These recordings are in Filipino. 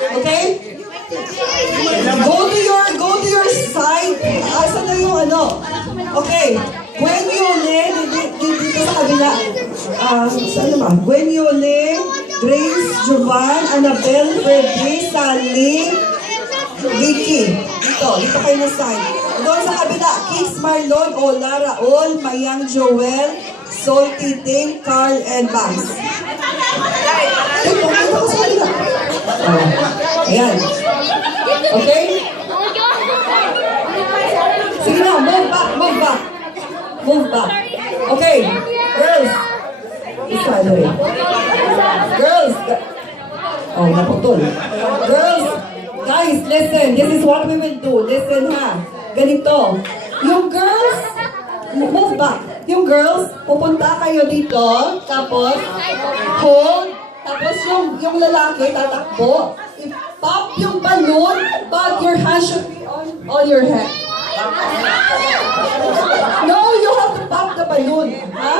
Okay? Go to your side. Asan na yung ano? Okay. Gwen Yole, dito sa kabila. Saan naman? Gwen Yole, Grace, Jovan, Annabelle, Freddy, Sally, Vicky. Dito kayo na side. Doon sa kabila, Kix, Marlon, Ola, Raul, Mayang, Joel, Salty, Dane, Carl, and Banks. Ayan. Okay? Sige na, move back. Okay, girls. Girls. Oh, naputol. Girls, guys, listen. This is what we will do. Listen ha. Ganito. Yung girls, move back. Yung girls, pupunta kayo dito, tapos hold, tapos yung lalaki tatakbo. I-pop yung balloon, but your hand should be on your head. No, you have to pop the balloon. Ha?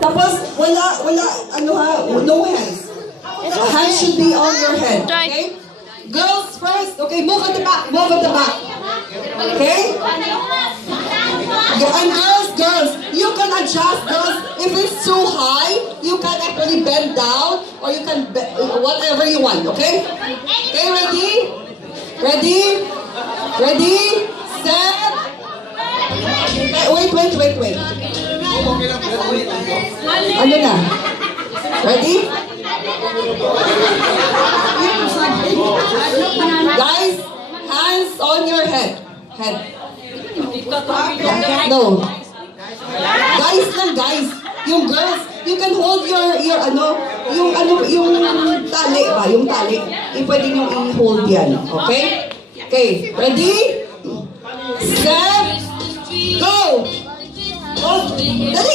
Tapos, no hands. The hand should be on your head. Okay? Girls first. Okay, move at the back. Okay? And girls, you can adjust those. If it's too high, you can actually bend down, or you can whatever you want, okay? Okay, ready, set. Wait. Ano na? Ready? Guys, hands on your head. No. Guys. Yung girls, you can hold yung tali ba? Yung tali. Pwede nyo i-hold yan. Okay? Okay. Ready? Set. Go! Oh, dali!